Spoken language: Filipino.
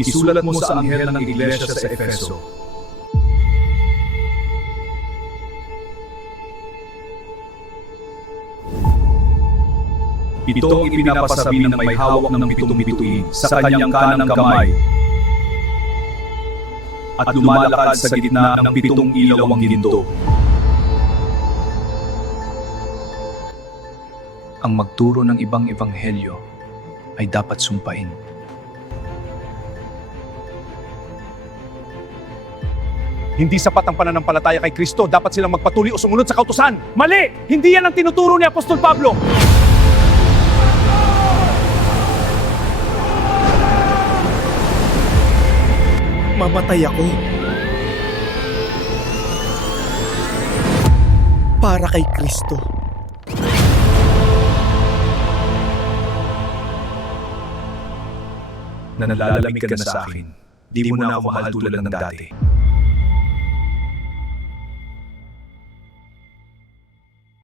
Isulat mo sa anghel ng iglesia sa Efeso. Ito ang ipinapasabi ng may hawak ng 7 bituin sa kanyang kanang kamay at lumalakad sa gitna ng 7 ilaw ang ginto. Ang magturo ng ibang ebanghelyo ay dapat sumpain. Hindi sapat ang pananampalataya kay Kristo. Dapat silang magpatuloy o sumunod sa kautusan. Mali! Hindi yan ang tinuturo ni Apostol Pablo. Mamatay ako. Para kay Kristo. Nanlalamig ka na sa akin. Di mo na ako mahal tulad ng dati.